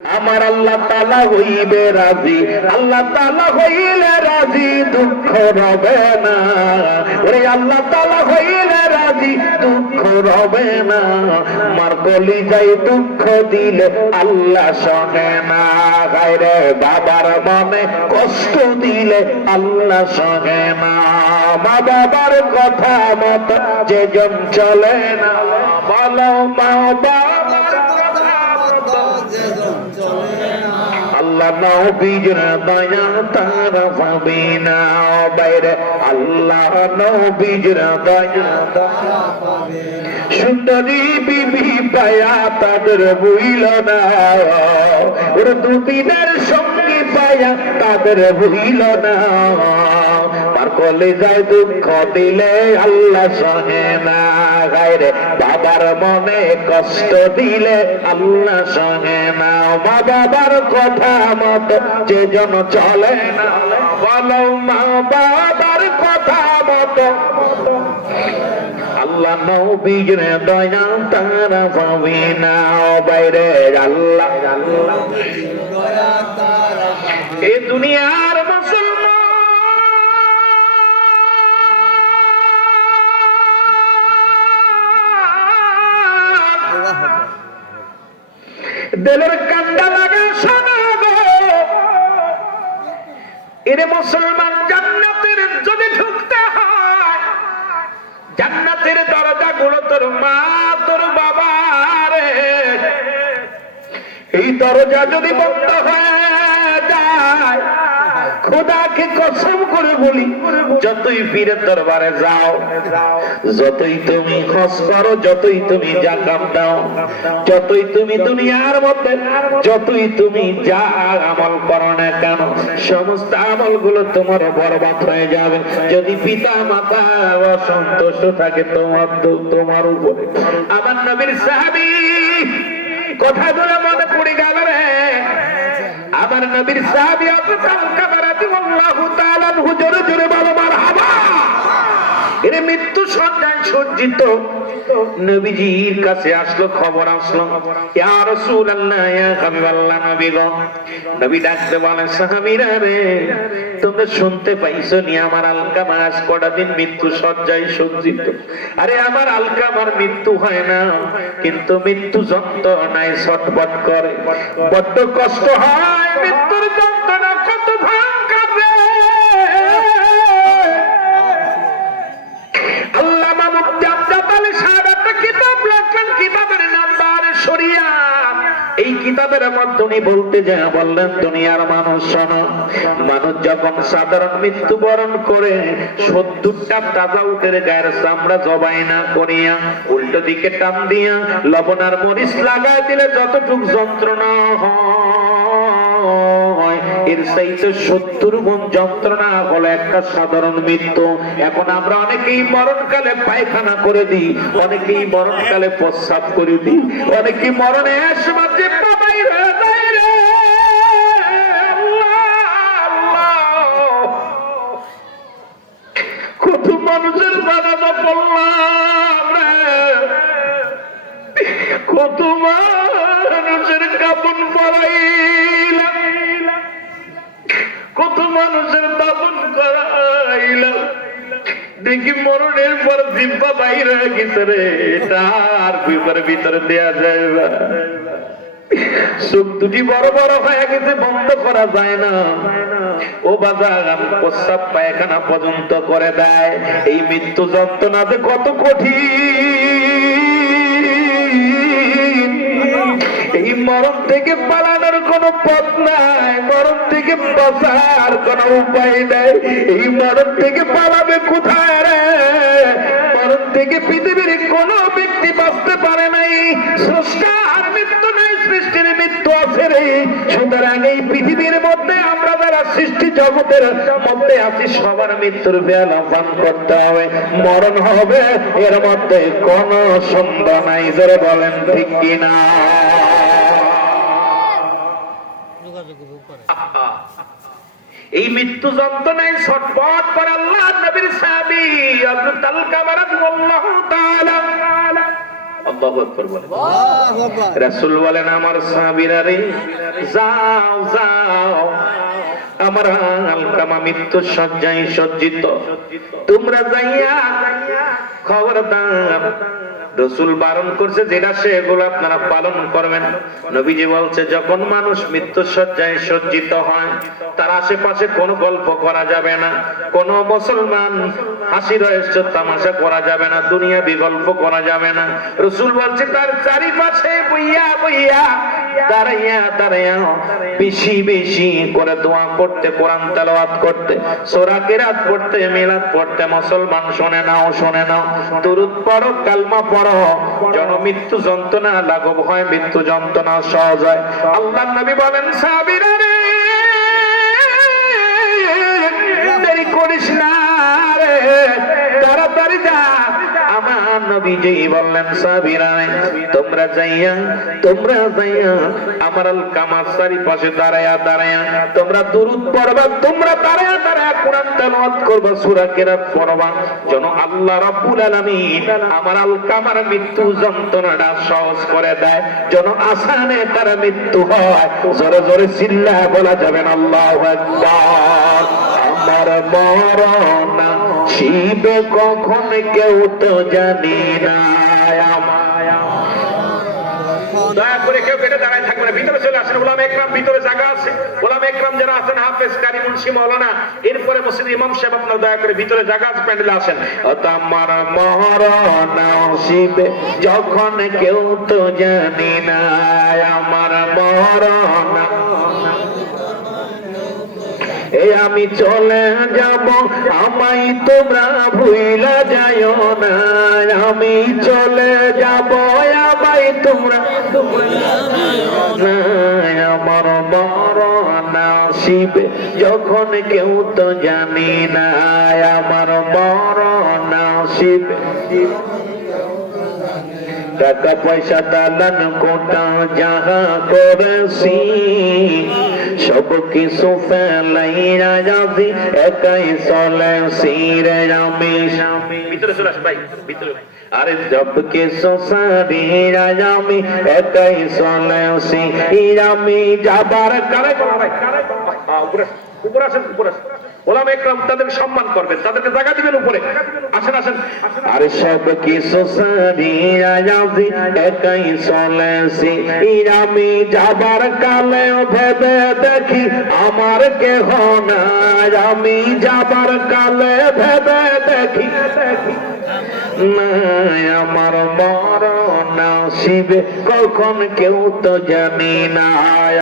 আমার আল্লাহ তাআলা হইবে রাজি, আল্লাহ তাআলা হইলে রাজি, দুঃখ রবে না। ওরে আল্লাহ তাআলা হইলে রাজি, দুঃখ রবে না। মার কলিজায় দুঃখ দিলে আল্লাহ সহে না। গায়রে বাবার মনে কষ্ট দিলে আল্লাহ সহে না। মা বাবার কথা মত যেজন চলে না, বলো মা বাবা আল্লাহ নবীর দয়া তারা পাবে না। বাইরে আল্লাহ নবীর দয়া তারা পাবে। সুন্দরী বিবি পায়া তাদের ভুইল না, ওর দুদিনের সঙ্গী পায়া তাদের ভুইল না। আর কলিজায় দুঃখ দিলে আল্লাহ সহে না। গায়রে বাবার মনে কষ্ট দিলে আল্লাহ সহে না। মা বাবার কথা মত যে জন চলে না, বলো মা বাবার কথা মত আল্লাহ নবীর দয়া তারা পাবে না। বাইরে আল্লাহ এই দুনিয়ার মুসলমান দিলের কান্ডা লাগা শোনা গো, এর মুসলমান জান্নাতের যদি ঢুকতে হয়, জান্নাতের দরজা গুলো তোর মা তোর বাবা রে, এই দরজা যদি বন্ধ হয়ে যায়, খোদাকে কসম করে বলি, যতই পীরের দরবারে যাও, যতই তুমি খরচ করো, যতই তুমি জাকাত দাও, যতই তুমি দুনিয়ার মধ্যে যতই তুমি যা আমল করো না কেন, সমস্ত আমল গুলো তোমার বরবাদ হয়ে যাবে যদি পিতা মাতা অসন্তুষ্ট থাকে তোমার উপরে। আমার নবীর সাহাবী কথাগুলো মনে পড়ে গেল রে। আমার নবীর সাহাবী হযরত আল-কামার রাদিয়াল্লাহু তাআলা আনহু জোরে জোরে বলো মারহাবা। এর মৃত্যু সজ্জায় সজ্জিত নবীজির কাছে আসলো, খবর আসলো, ইয়া রাসূলুল্লাহ ইয়া হাবিবাল্লাহ, নবী গো। নবী ডাকতে বলে, সাহাবীরা রে, তোমরা শুনতে পাইছো নি আমার আলকামা আজ কটা দিন মৃত্যু সজ্জায় সজ্জিত? আরে আমার আলকামার মৃত্যু হয় না, কিন্তু মৃত্যু যন্ত্রণায় ছটফট করে, বড্ড কষ্ট হয়। মৃত্যুর যন্ত্রণা কত ভয়ঙ্কর রে। আল্লামা মুফতি আমজাদ আলী সাহেব একটা কিতাব লেখলেন, কিতাবের নাম বারে শরিয়াত। এই কিতাবের মধ্যে উনি বলতে যায় বললেন, দুনিয়ার মানুষ শোনো, মানুষ যখন সাধারণ মৃত্যুবরণ করে ৭০টা তাজা উটের গায়ের চামড়া জবাই না করিয়া উল্টো দিকে টান দিয়া লবণ আর মরিচ লাগাই দিলে যতটুক যন্ত্রণা হয়, এর চাইতে ৭০ গুণ যন্ত্রণা হলো একটা সাধারণ মৃত্যু। এখন আমরা অনেকেই মরণকালে পায়খানা করে দিই, অনেকেই মরণকালে প্রস্রাব করে দিই, অনেকেই মরণে একমাত্র বাবাই হয়ে যায় রে। কত মানুষের বানানো পড়লাম রে, কত মানুষের কাপড় পরাইলাম, কত মানুষের দাপন করাইলাম, দেখি মরণের পর জিব্বা বাইরে গেছে রে, তার ভিতরে দেয়া যায় না, চোখ দুটি বড় বড় হয়ে গেছে, বন্ধ করা যায় না, ও বাজার প্রস্রাব পায়খানা পর্যন্ত করে দেয়। এই মৃত্যু যন্ত্রণাতে কত কঠিন। এই মরণ থেকে পালানোর কোন পথ নাই, মরণ থেকে বাঁচার কোন উপায় নাই। এই মরণ থেকে পালাবে কোথায় রে? মরণ থেকে পৃথিবীর কোন ব্যক্তি বাঁচতে পারে নাই। স্রষ্টার মৃত্যু নাই, সৃষ্টির মৃত্যু আছে রে। সুতরাং এই পৃথিবীর মধ্যে আমরা যারা সৃষ্টি জগতের মধ্যে আছি, সবার মৃত্যুর বেলা পান করতে হবে, মরণ হবে, এর মধ্যে কোন সন্দেহ নাই। যারা বলেন ঠিক কিনা? এই মৃত্যু যন্ত্রণায় ছটফট করে আল্লাহর নবীর সাহাবী হযরত আল-কামার রাদিয়াল্লাহু তাআলা আল্লাহু আকবার বলেন। রাসূল বলেন আমার সাহাবীরা রে যাও যাও, আমার আলকামা মৃত্যু শয্যায় সজ্জিত, তোমরা যাইয়া খবরদার রাসূল বারণ করছে যেটা সেগুলো আপনারা পালন করবেন। নবীজি বলছে যখন মানুষ মৃত্যু শয্যায় সজ্জিত হয় তার আশেপাশে কোনো গল্প করা যাবে না, কোনো মুসলমান হাসি রহস্য তামাশা করা যাবে না, দুনিয়া বিগল্প করা যাবে না। রাসূল বলছে তার চারিপাশে বইয়া বইয়া দাঁড়াইয়া দাঁড়াইয়া বেশি বেশি করে দোয়া করতে, কোরআন তেলাওয়াত করতে, সূরা কিরাত পড়তে, মিলাদ পড়তে। মুসলমান শুনে নাও, শুনে নাও, দুরূদ পড়ো, কালমা পড়ো, যেন মৃত্যু যন্ত্রণা লাঘব হয়, মৃত্যু যন্ত্রণা সহজ হয়। আল্লাহর নবী বলেন সাহাবীরা রে দেরি করিস না রে, তাড়াতাড়ি যা। আমার নবীজি বললেন সাহাবীরা তোমরা যাইয়া আমার আলকামার চারিপাশে দাঁড়ায়া দাঁড়ায়া তোমরা দুরূদ পড়বা, তোমরা দাঁড়ায়া দাঁড়ায়া কোরআন তেলাওয়াত করবা, সূরা কিরাত পড়বা, যেন আল্লাহ রাব্বুল আলামিন আমার আলকামার মৃত্যু যন্ত্রণাটা সহজ করে দেয়, যেন আসানে তার মৃত্যু হয়। জোরে জোরে চিল্লায় বলা যাবে না আল্লাহু আকবার। আমার মরণ শিবে কখন কেউ তো জানি না। দয়া করে কেউ কেটে দাঁড়ায় থাকবে না, ভিতরে চলে আসেন। ওলামা ইকরাম ভিতরে জায়গা আছে, ওলামা ইকরাম যারা আছেন হাফেজ, কারি, মুন্সি, মাওলানা, এরপরে মসজিদ ইমাম সাহেব, আপনারা দয়া করে ভিতরে জায়গা আছে, প্যান্ডেলে আসেন। আমার মরণ শিবে যখন কেউ তো জানি না, আমার মরণ এই আমি চলে যাব, আমায় তোমরা ভুইলা যাইও না, আমি চলে যাব, আমায় তোমরা ভুইলা যাইও না। আমার মরণ আসিবে যখন কেউ তো জানি না, আমার মরণ আসিবে। টাকা পয়সা দালান কোটা যাহা করেছি সব কিছু ফেলাইয়া যাবি, একাই চলেছি রে আমি। ভিতরে চলে আসেন ভাই, ভিতরে। আরে সব কিছু সারিয়া আমি একাই চলেছি, আমি যাবার কারে ভাই উপরে আসেন, উপরে আসেন। ওলামা ইকরাম তাদের সম্মান করবেন, তাদেরকে জায়গা দিবেন উপরে। আসেন আসেন। আরে সব কিছু সারিয়া যাবি একাই চলেছি, আমি যাবার কালে ভেবে দেখি আমার কেহ নাই, আমি যাবার কালে ভেবে দেখি নাই, আমার মরণ আসিবে কখন কেউ তো জানি না।